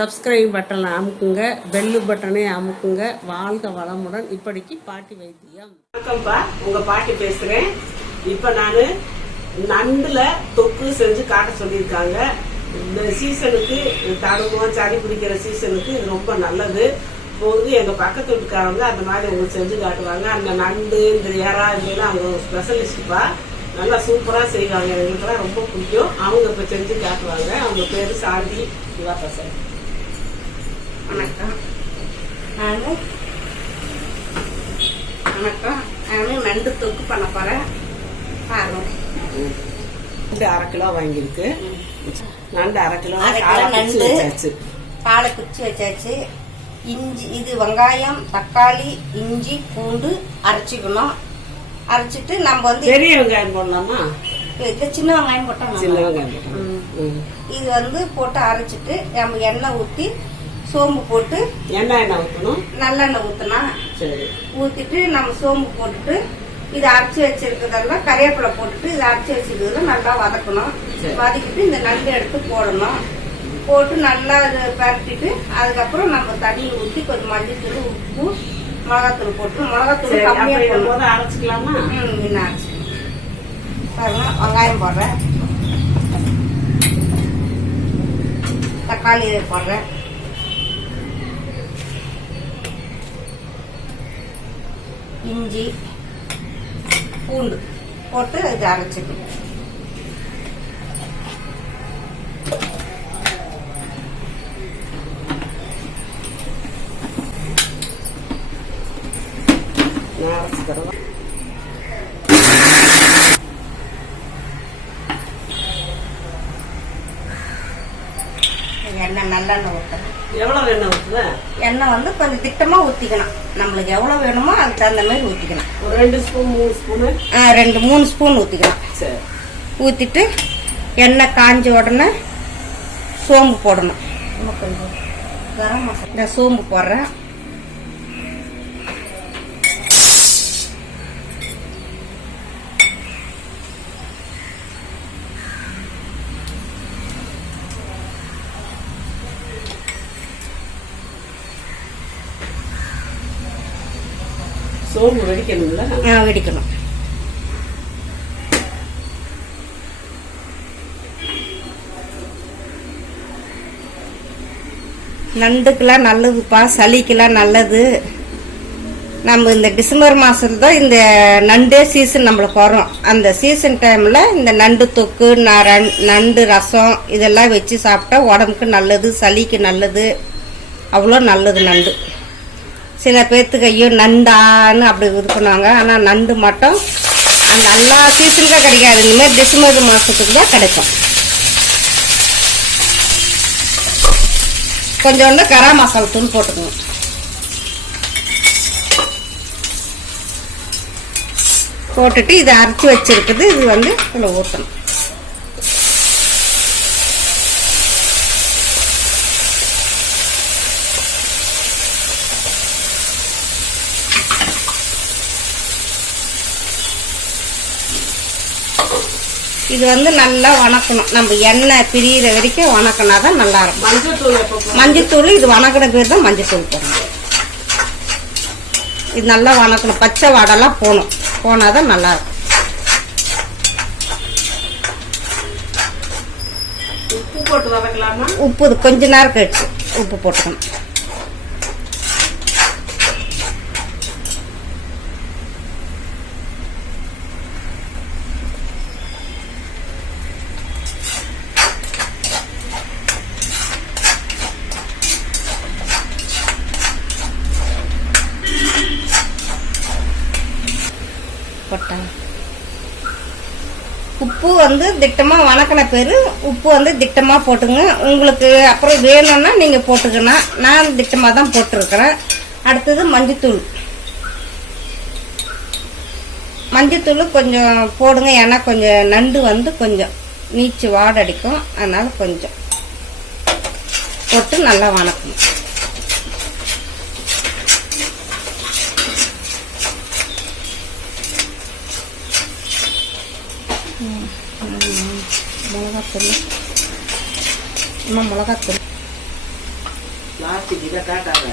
Subscribe பட்டனை அமுக்குங்க, bell பட்டனை அமுக்குங்க. வாழ்க வளமுடன். இப்படிக்கு பாட்டி வைத்தியம். வணக்கம்ப்பா, உங்க பாட்டி பேசுறேன். இப்ப நான் நண்டுல தொக்கு செஞ்சு காட்ட சொல்லியிருக்காங்க. இந்த சீசனுக்கு தடுமம் சளி பிடிக்கிற சீசனுக்கு இது ரொம்ப நல்லது. இப்போ வந்து எங்க பக்கத்து வீட்டுக்காரங்க அந்த மாதிரி உங்களுக்கு செஞ்சு காட்டுவாங்க. அந்த நண்டு இந்த இறா இதெல்லாம் அவங்க ஸ்பெஷலிஸ்ட்ப்பா, நல்லா சூப்பரா செய்வாங்க. எங்களுக்கெல்லாம் ரொம்ப பிடிக்கும். அவங்க இப்ப செஞ்சு காட்டுவாங்க. அவங்க பேரு சாந்தி சிவாபசன். வணக்கம். நான் நண்டு தொக்கு பண்ண போறேன். நண்டு 1/2 கிலோ வாங்கியிருக்கு. நண்டு 1/2 கிலோ நண்டு காலை குச்சி வச்சாச்சு. இஞ்சி, இது வெங்காயம், தக்காளி, இஞ்சி, பூண்டு அரைச்சிக்கணும். அரைச்சிட்டு நம்ம வந்து பெரிய வெங்காயம் போடலாமா? சின்ன வெங்காயம் போட்டோம். சின்ன வெங்காயம் இது வந்து போட்டு அரைச்சிட்டு நம்ம எண்ணெய் ஊற்றி சோம்பு போட்டு எண்ணெய் ஊற்றணும். நல்லெண்ணெய் ஊற்றினா ஊற்றிட்டு நம்ம சோம்பு போட்டுட்டு இதை அரைச்சி வச்சிருக்கிறதெல்லாம் கறிவேப்பிலை போட்டுட்டு இதை அரைச்சி வச்சிருக்கிறத நல்லா வதக்கணும். வதக்கிட்டு இந்த நண்டு எடுத்து போடணும். போட்டு நல்லா இதை பரட்டிட்டு அதுக்கப்புறம் நம்ம தண்ணி ஊற்றி கொஞ்சம் மஞ்சள் தூள், உப்பு, மிளகாத்தூள் போட்டு மிளகாத்தூள் கம்மியாக போடும்போது அரைச்சிக்கலாமா? இன்னும் அரைச்சிக்கலாம். பாருங்க, வெங்காயம் போடுறேன், தக்காளி போடுறேன், இஞ்சி, பூண்டு போட்டு இது அரைச்சிக்கணும். எண்ணெய் நல்லெண்ணெய் ஊற்றணும். எவ்வளவு எண்ணெய் ஊற்றுவேன்? எண்ணெய் வந்து கொஞ்சம் திட்டமா ஊற்றிக்கணும். நம்மளுக்கு எவ்வளோ வேணுமோ அதுக்கு தகுந்த மாதிரி ஊற்றிக்கணும். ஒரு 2 ஸ்பூன் 3 ஸ்பூனு 2-3 ஸ்பூன் ஊற்றிக்கலாம். சரி, ஊற்றிட்டு எண்ணெய் காஞ்ச உடனே சோம்பு போடணும். கரம் மசாலா இந்த சோம்பு போடுறேன். சோம்பு வெடிக்கணும்ல? வெடிக்கணும். நண்டுக்கெல்லாம் நல்லதுப்பா, சளிக்கெல்லாம் நல்லது. நம்ம இந்த டிசம்பர் மாதத்துல தான் இந்த நண்டே சீசன் நம்மளுக்கு வரும். அந்த சீசன் டைமில் இந்த நண்டு தொக்கு, நண்டு ரசம் இதெல்லாம் வச்சு சாப்பிட்டா உடம்புக்கு நல்லது, சளிக்கு நல்லது, அவ்வளோ நல்லது நண்டு. சில பேர்த்துக்கு ஐயோ நண்டான்னு அப்படி இது பண்ணுவாங்க. ஆனால் நண்டு மட்டும் அந்த எல்லா சீசனுக்கும் கிடைக்காது. இனிமேல் டிசம்பர் மாதத்துக்கு தான் கிடைக்கும். கொஞ்சோண்டு கரம் மசாலா தூள் போட்டுக்கணும். போட்டுட்டு இதை அரைச்சி வச்சிருக்குது இது வந்து இதில் ஊற்றணும். இது வந்து நல்லா வணக்கணும். நம்ம எண்ணெய் பிரியிற வரைக்கும் வணக்கினா தான் நல்லா இருக்கும். மஞ்சத்தூள் இது வணக்கின பேர் தான் மஞ்சத்தூள் போடணும். இது நல்லா வணக்கணும். பச்சை வாடெல்லாம் போனாதான் நல்லா இருக்கும். உப்பு போட்டு வதக்கலாமா? உப்பு கொஞ்ச நேரம் கழிச்சு உப்பு போட்டுக்கணும். உப்பு வந்து திட்டமாக வணக்கின பேர் உப்பு வந்து திட்டமாக போட்டுங்க. உங்களுக்கு அப்புறம் வேணும்னா நீங்கள் போட்டுக்கணும். நான் திட்டமாக தான் போட்டிருக்கிறேன். அடுத்தது மஞ்சத்தூள் கொஞ்சம் போடுங்க. ஏன்னா கொஞ்சம் நண்டு வந்து கொஞ்சம் நீச்சு வாடடிக்கும். அதனால் கொஞ்சம் போட்டு நல்லா வணக்கணும். மிளகாத்தூள், மிளகாத்தூள் பிளாஸ்டிக் இதை காட்டாத.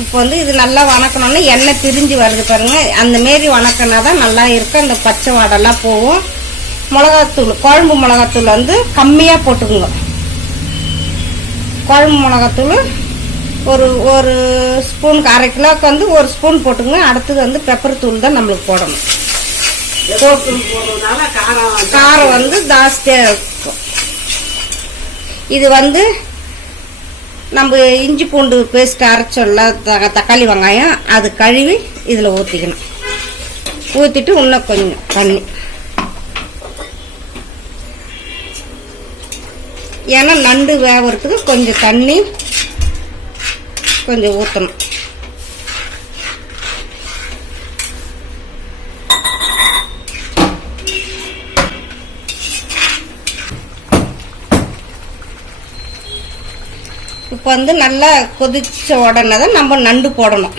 இப்போ வந்து இது நல்லா வணக்கணும்னா எண்ணெய் பிரிஞ்சு வருது பாருங்க, அந்த மாரி வணக்கினா தான் நல்லா இருக்கும். அந்த பச்சை வாடெல்லாம் போகும். மிளகாத்தூள், குழம்பு மிளகாத்தூள் வந்து கம்மியாக போட்டுக்குங்க. குழம்பு மிளகாத்தூள் ஒரு ஸ்பூனுக்கு 1/2 கிலோவுக்கு வந்து 1 ஸ்பூன் போட்டுங்க. அடுத்தது வந்து பெப்பர் தூள் தான் நம்மளுக்கு போடணும். காரம் வந்து ஜாஸ்தியாக இருக்கும். இது வந்து நம்ம இஞ்சி பூண்டு பேஸ்ட் அரைச்சோல்ல, தக்காளி வெங்காயம், அது கழுவி இதில் ஊற்றிக்கணும். ஊற்றிட்டு இன்னும் கொஞ்சம் தண்ணி, ஏன்னா நண்டு வேகிறதுக்கு கொஞ்சம் தண்ணி கொஞ்சம் ஊற்றணும். இப்போ வந்து நல்லா கொதிச்ச உடனே தான் நம்ம நண்டு போடணும்.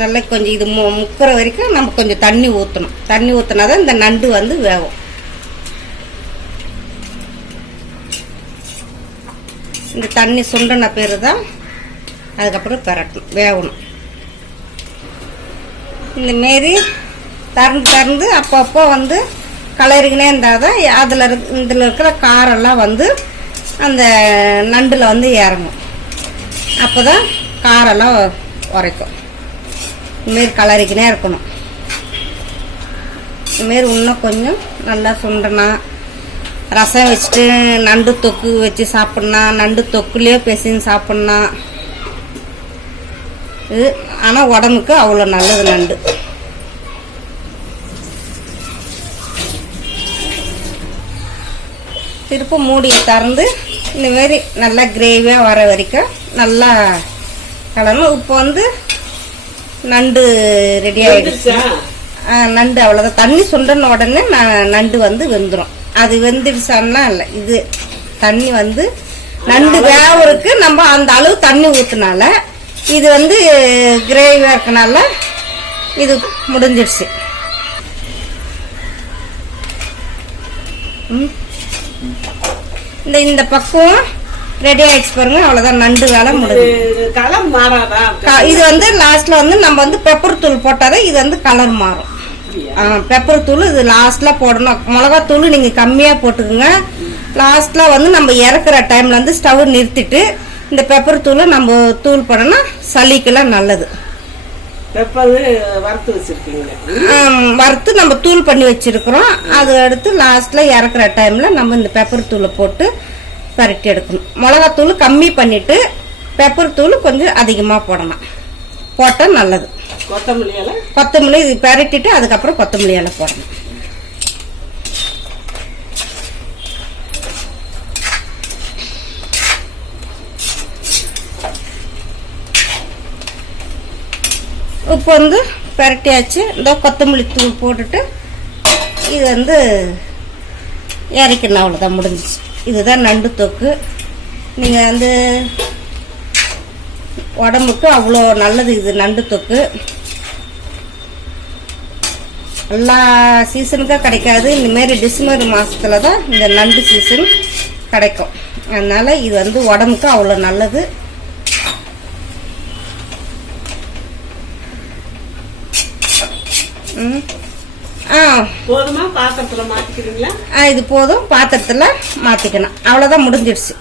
நல்லா கொஞ்சம் இது முக்கிற வரைக்கும் நம்ம கொஞ்சம் தண்ணி ஊற்றணும். தண்ணி ஊற்றினா தான் இந்த நண்டு வந்து வேகும். இந்த தண்ணி சுண்டன பேர் தான் அதுக்கப்புறம் பரட்டணும், வேகணும். இந்தமாரி திறந்து அப்பப்போ வந்து கலரிக்கினே இருந்தால் தான் இதில் இருக்கிற காரெல்லாம் வந்து அந்த நண்டில் வந்து இறங்கும். அப்போ தான் காரெல்லாம் உரைக்கும். இதுமாரி கலரிக்கினே இருக்கணும். இதுமாரி இன்னும் கொஞ்சம் நல்லா சுண்டனா ரசம் வச்சுட்டு நண்டு தொக்கு வச்சு சாப்பிட்லாம். நண்டு தொக்குலேயே பேசின்னு சாப்பிட்லாம். இது ஆனால் உடம்புக்கு அவ்வளோ நல்லது நண்டு. திருப்ப மூடியை திறந்து இந்தமாரி நல்லா கிரேவியாக வர வரைக்கும் நல்லா கலரணும். இப்போ வந்து நண்டு ரெடி ஆகிடுச்சு. நண்டு அவ்வளோதான். தண்ணி சுண்டன உடனே நண்டு வந்து வெந்துடும். அது வெந்துடுச்சான்னா இல்லை, இது தண்ணி வந்து நண்டு வேவருக்கு நம்ம அந்த அளவு தண்ணி ஊற்றினால இது வந்து கிரேவியாக இருக்கனால இது முடிஞ்சிடுச்சு. இந்த பக்கம் ரெடி ஆயிடுச்சு பாருங்க, அவ்வளவுதான். நண்டு வேலை முடிஞ்சு. கலர் மாறாதா? இது வந்து லாஸ்ட்ல வந்து நம்ம வந்து பெப்பர் தூள் போட்டாதான் இது வந்து கலர் மாறும். பெப்பர் தூள் இது லாஸ்ட்ல போடணும். மிளகாத்தூள் நீங்க கம்மியா போட்டுக்குங்க. லாஸ்ட்ல வந்து நம்ம இறக்குற டைம்ல வந்து ஸ்டவ் நிறுத்திட்டு இந்த பெப்பர் தூளை நம்ம தூள் பண்ணோம்னா சளிக்கெல்லாம் நல்லது. வறுத்து நம்ம தூள் பண்ணி வச்சிருக்கிறோம். அது அடுத்து லாஸ்ட்ல இறக்குற டைம்ல நம்ம இந்த பெப்பர் தூளை போட்டு பரட்டி எடுக்கணும். மிளகாத்தூள் கம்மி பண்ணிட்டு பெப்பர் தூள் கொஞ்சம் அதிகமா போடணும். போட்டா நல்லது. கொத்தமல்லி இது பரட்டிட்டு அதுக்கப்புறம் கொத்தமல்லி இலை போடணும். உப்பு வந்து பரட்டியாச்சு. இந்த கொத்தமல்லி தூள் போட்டுட்டு இது வந்து இறக்கணும். அவ்வளோதான், முடிஞ்சிச்சு. இதுதான் நண்டு தொக்கு. நீங்கள் வந்து உடம்புக்கு அவ்வளோ நல்லது இது நண்டு தொக்கு. எல்லா சீசனுக்கும் கிடைக்காது. இந்தமாரி டிசம்பர் மாதத்துல தான் இந்த நண்டு சீசன் கிடைக்கும். அதனால இது வந்து உடம்புக்கு அவ்வளோ நல்லது. போதுமா? பாத்திரத்துல மாத்திக்கிறீங்களா? இது போதும், பாத்திரத்துல மாத்திக்கணும். அவ்வளவுதான், முடிஞ்சிடுச்சு.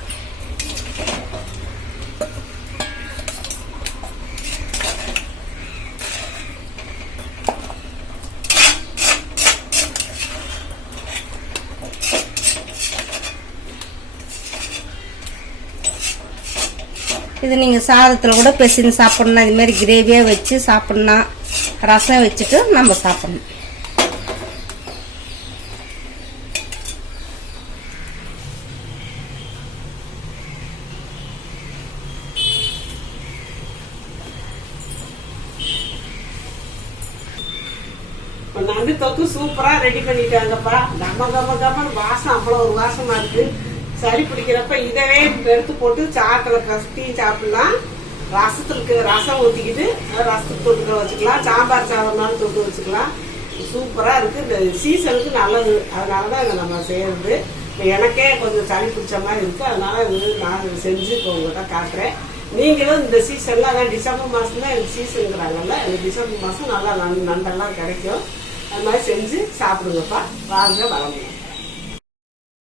இது நீங்க சாதத்துல கூட பெசின்னு சாப்பிடணும். இது மாதிரி கிரேவியா வச்சு சாப்பிடணும். ரசம் வச்சுட்டு நம்ம சாப்பிடணும். நண்டு தொக்கு சூப்பரா ரெடி பண்ணிட்டாங்கப்பா. கம கம கம வாசம், அவ்வளவு ஒரு வாசமா இருக்கு. சளி பிடிக்கிறப்ப இதவே எடுத்து போட்டு சாக்கல கட்டி சாப்பிடலாம். ரசத்துக்கு ரசம் ஊற்றிக்கிட்டு ரசத்துக்கு தொட்டுக்க வச்சுக்கலாம். சாம்பார் சாதம்னாலும் தொட்டு வச்சுக்கலாம். சூப்பராக இருக்குது. இந்த சீசனுக்கு நல்லது. அதனால தான் இதை நம்ம செய்கிறது. இப்போ எனக்கே கொஞ்சம் சளி பிடிச்ச மாதிரி இருக்குது. அதனால இது நான் செஞ்சு இப்போ உங்கள்கிட்ட காட்டுறேன். நீங்களும் இந்த சீசனில் அதான் டிசம்பர் மாதம் தான் எனக்கு சீசனுங்கிறாங்கல்ல, இந்த டிசம்பர் மாதம் நல்லா நண்டெல்லாம் கிடைக்கும். அது மாதிரி செஞ்சு சாப்பிடுங்கப்பா. வாங்க வளமுங்க.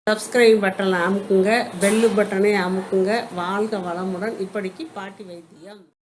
சப்ஸ்கிரைப் பட்டனை அமுக்குங்க, பெல்லு பட்டனை அமுக்குங்க. வாழ்க வளமுடன். இப்படிக்கு பாட்டி வைத்தியம்.